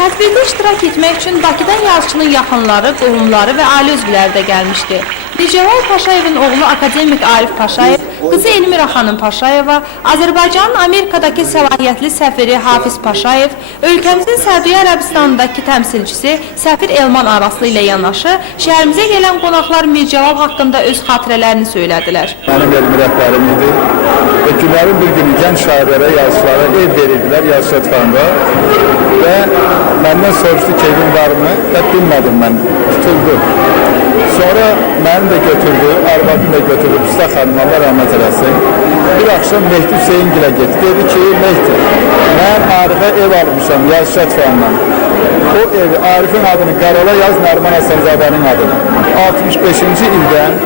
Tədbirdə iştirak etmək üçün Bakıdan yazıçının yaxınları, qohumları və ailə üzvləri də gəlmişdi. Mircəlal Paşayevin oğlu akademik Arif Paşayev, qızı Elmira xanım Paşayeva, Azərbaycanın Amerikadakı səlahiyyətli səfiri Hafiz Paşayev, ölkəmizin Səudiyyə Ərəbistanındakı təmsilçisi Səfir Elman Araslı ilə yanaşı, şəhərimizə gələn qonaqlar Mircəlal haqqında öz xatirələrini söylədilər. Mənim elmi rəhbərim idi və günlərin bir günü gənc şairlərə, yazıçılara ev verirdilər yazıçı atfanda və məndən soruşdu ki, evin varmı? Və bilmədim mən, tutuldu. Sonra məni də götürdü, arvadını da götürdü, Usta xanım, Allah rəhmət eləsin. Bir axşam Mehdi Hüseyingilə getdi, dedi ki, Mehdi, mən Arifə ev almışam yazıçı atfandan. O evi, Arifin adını qarala yaz, Nərman Həsənzadənin adını. 65-ci ildən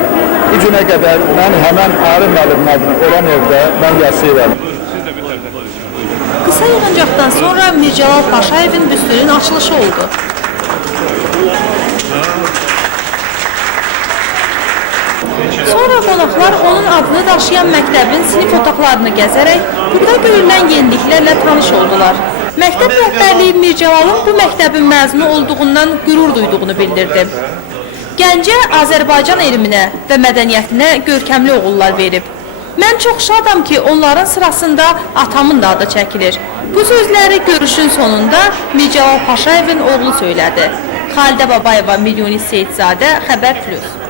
bu günə qədər mən həmən Arif müəllimin adını olan evdə mən yaşayıram. Qısa yığıncaqdan sonra Mircəlal Paşayevin büstünün açılışı oldu. Sonra qonaqlar onun adını daşıyan məktəbin sinif otaqlarını gəzərək burada görülən yeniliklərlə tanış oldular. Məktəb rəhbərliyi Mircəlalın bu məktəbin məzunu olduğundan qürur duyduğunu bildirdi. Gəncə Azərbaycan elminə və mədəniyyətinə görkəmli oğullar verib. Mən çox şadam ki, onların sırasında atamın da adı çəkilir. Bu sözləri görüşün sonunda Mircəlal Paşayevin oğlu söylədi. Xalidə Babayeva, Milyoni Seyidzadə, Xəbər Plus.